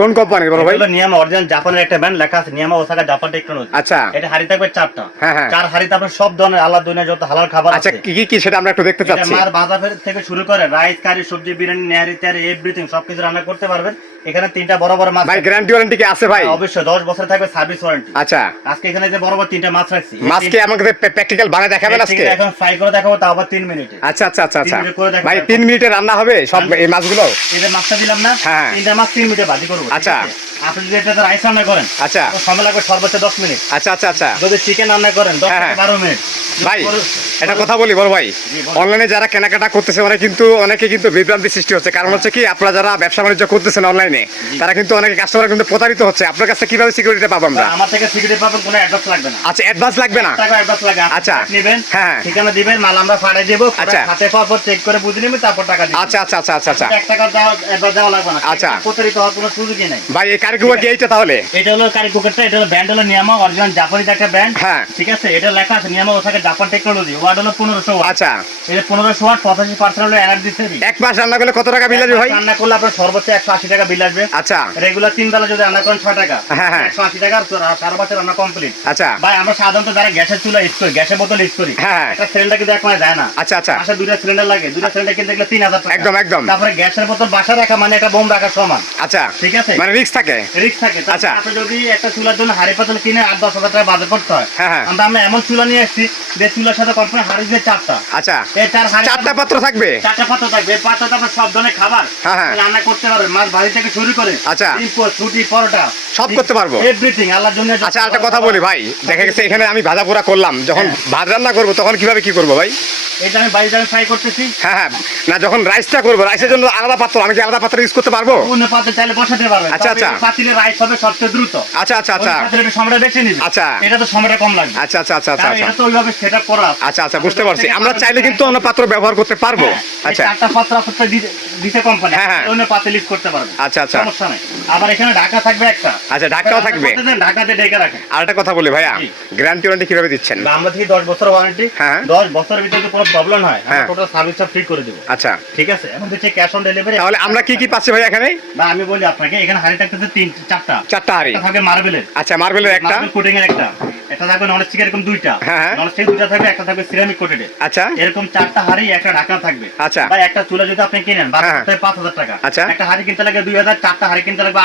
কোন কোম্পানি বড় ভাই? এটা নিয়ামা অরিজিনাল জাপানের একটা ব্র্যান্ড, লেখা আছে নিয়ামা ওসাকা জাপান টেকনোলজি। আচ্ছা, এটা হাড়ি থাকবে 4টা। হ্যাঁ হ্যাঁ, 4 হাড়িতে আপনার সব ধরনের আল্লাহ দুনিয়া যত হালাল খাবার আচ্ছা আছে। কি কি সেটা আমরা একটু দেখতে এটা চাচ্ছি। মার বাজার থেকে শুরু করে রাইস, কারি, সবজি, বিরিয়ানি, নেহারি তেহারি এভরিথিং সবকিছু রান্না করতে পারবেন। এখানে 3টা বড় বড় মাছ। ভাই গ্যারান্টি ওয়ারেন্টি কি আছে ভাই? অবশ্যই 10 বছর থাকবে সার্ভিস ওয়ারেন্টি। আচ্ছা, আজকে এখানে যে বড় বড় 3টা মাছ রাখছি, মাছকে আমাকে প্র্যাকটিক্যাল বানায় দেখাবেন আজকে? এখন ফ্রাই করে দেখাবো, তাও আবার 3 মিনিটে। আচ্ছা আচ্ছা আচ্ছা আচ্ছা 3 মিনিট করে দেখাবো। ভাই 3 মিনিটে রান্না হবে সব এই মাছগুলো? এই যে মাছটা দিলাম না, হ্যাঁ। 3টা মাছ 3 মিনিটে ভাজি করব। আচ্ছা। আপনি যদি এটাতে রাইস রান্না করেন, আচ্ছা তো সময় লাগবে সর্বোচ্চ 10 মিনিট। আচ্ছা আচ্ছা আচ্ছা যদি চিকেন রান্না করেন 10 হ্যাঁ, থেকে 12 মিনিট। ভাই এটা কথা বলি বড় ভাই, বলুন। অনলাইনে যারা কেনাকাটা করতেছে অনেকে কিন্তু বিভ্রান্তি সৃষ্টি হচ্ছে। কারণ হচ্ছে কি, আপনারা যারা ব্যবসা বাণিজ্য করতেছেন অনলাইনে, তারা কিন্তু অনেকে কাস্টমার কিন্তু প্রতারিত হচ্ছে। আপনার কাছে কিভাবে সিকিউরিটি পাবো আমরা? আমার থেকে সিকিউরিটি পাবেন, কোনো অ্যাডভান্স লাগবে না। আচ্ছা, অ্যাডভান্স লাগবে না? টাকা অ্যাডভান্স লাগে। আচ্ছা। নেবেন, হ্যাঁ। ঠিকানা দিবেন, মাল আমরা পাঠিয়ে দেব। আচ্ছা। হাতে পাওয়ার পর চেক করে বুঝে নেবেন, তারপর টাকা দিবেন। আচ্ছা আচ্ছা আচ্ছা আচ্ছা আচ্ছা 1 টাকা অ্যাডভান্স দেওয়া লাগবে না। আচ্ছা। প্রতারিত হওয়ার কোনো সুযোগই নাই। ভাই এই কারিকুয়া কি এইটা তাহলে? এটা হলো কারি কুকারটা, এটা হলো ব্র্যান্ড হলো নিয়ামা অরিজিনাল জাপানিজ একটা ব্র্যান্ড। হ্যাঁ। ঠিক আছে, এটা লেখা আছে নিয়ামা ওসাকা জাপান টেকনোলজি। ওয়াট হলো 1500 ওয়াট। আচ্ছা, এটা 1500 ওয়াট, 85% হলো এনার্জি সেভিং। এক মাস রান্না করলে কত টাকা বিল আসবে ভাই? রান্না করলে আপনার সর্বোচ্চ 180 টাকা বিল আসবে। আচ্ছা রেগুলার 3 বেলা যদি রান্না করেন 6 টাকা, হ্যাঁ, হ্যাঁ। 180 টাকা, আর 4 বছর রান্না কমপ্লিট। আচ্ছা ভাই আমরা সাধারণত যারা গ্যাসের চুলা ইউজ করি, গ্যাসের বোতল ইউজ করি, হ্যাঁ। একটা সিলিন্ডার কিন্তু এক মাস যায় না। আচ্ছা আচ্ছা আসলে 2টা সিলিন্ডার লাগে, 2টা সিলিন্ডার কিনতে গেলে 3000 টাকা। একদম একদম। তারপরে গ্যাসের বোতল বাসা রাখা মানে একটা বোম রাখার সমান। আচ্ছা, ঠিক আছে, মানে রিস্ক থাকে। রিস্ক থাকে। আচ্ছা। আপনি যদি একটা চুলার জন্য হাড়ি পাতল কিনে 8-10 হাজার টাকা বাজার করতে হয়, হ্যাঁ, হ্যাঁ। আমরা এমন চুলা নিয়ে আসছি যে চুলার সাথে কনফার্ম হাড়ি দিয়ে 4টা। আচ্ছা, এই 4 হাড়ি 4টা পাত্র থাকবে? 4টা পাত্র থাকবে। এই পাত্রতে আপনার সব ধরনের খাবার হ্যাঁ, হ্যাঁ। রান্না করতে পারবেন। মাছ ভাজি থেকে শুরু করে আচ্ছা। ডিম পোস্ট, রুটি, পরোটা সব করতে পারবো? এভরিথিং আল্লাহর জন্য। আচ্ছা, একটা কথা বলি ভাই, দেখা গেছে এখানে আমি ভাজা পোড়া করলাম, যখন ভাত রান্না করবো তখন কিভাবে কি করবো ভাই? এটা আমি বাড়িতে আমি ফ্রাই করতেছি। হ্যাঁ হ্যাঁ, না যখন রাইসটা করবো, রাইসের জন্য আলাদা পাত্র, আমি কি আলাদা পাত্র ইউজ করতে পারবো? অন্য পাত্রে চাইলে বসাতে পারবেন। আচ্ছা, তবে আচ্ছা। এই পাতিলে রাইস হবে সবচেয়ে দ্রুত। আচ্ছা আচ্ছা আচ্ছা ওই পাতিলে একটু সময়টা বেশি নিবে। আচ্ছা। এটা তো সময়টা কম লাগবে। আচ্ছা আচ্ছা আচ্ছা আচ্ছা কারণ আচ্ছা এটা তো ওইভাবে সেটআপ করা আছে। আচ্ছা আচ্ছা, বুঝতে পারছি। আমরা চাইলে কিন্তু অন্য পাত্র ব্যবহার করতে পারবো। হ্যাঁ, আচ্ছা এই 4টা পাত্র আপনাকে দিতে কোম্পানি, হ্যাঁ, হ্যাঁ। অন্য পাতিল ইউজ করতে পারবেন। আচ্ছা, আচ্ছা। সমস্যা নাই। আবার এখানে ঢাকা থাকবে একটা। আচ্ছা, ঢাকাও থাকবে? ঢাকাতে ঢেকে রাখেন। আর একটা কথা বলি ভাইয়া, জি। গ্যারান্টি ওয়ারেন্টি কিভাবে দিচ্ছেন? বা আমরা থেকে 10 বছর ওয়ারেন্টি। হ্যাঁ। 10 বছরের ভিতরে যদি কোনো প্রবলেম হয়, হ্যাঁ। আমরা টোটাল সার্ভিসটা ফ্রি করে দেব। আচ্ছা, ঠিক আছে, এখন হচ্ছে ক্যাশ অন ডেলিভারি। তাহলে আমরা কি কি পাচ্ছি ভাই এখানে? বা আমি বলি আপনাকে, এখানে হাড়ি থাকতেছে 4টা। 4টা হাড়ি? একটা থাকবে মার্বেলের। আচ্ছা, মার্বেলের একটা, মার্বেল কোটিং এর একটা। এটা থাকবে নন স্টিক এরকম 2টা। হ্যাঁ, হ্যাঁ। নন স্টিক 2টা থাকবে, একটা থাকবে সিরামিক কোটেড। আচ্ছা এরকম 4টা হাড়ি, একটা ঢাকা থাকবে। আচ্ছা। বা একটা চুলা যদি আপনি কিনেন, হ্যাঁ। 5,000 টাকা। আচ্ছা। একটা হাড়ি কিনতে লাগে 2,000, 4টা হাড়ি কিনতে লাগবে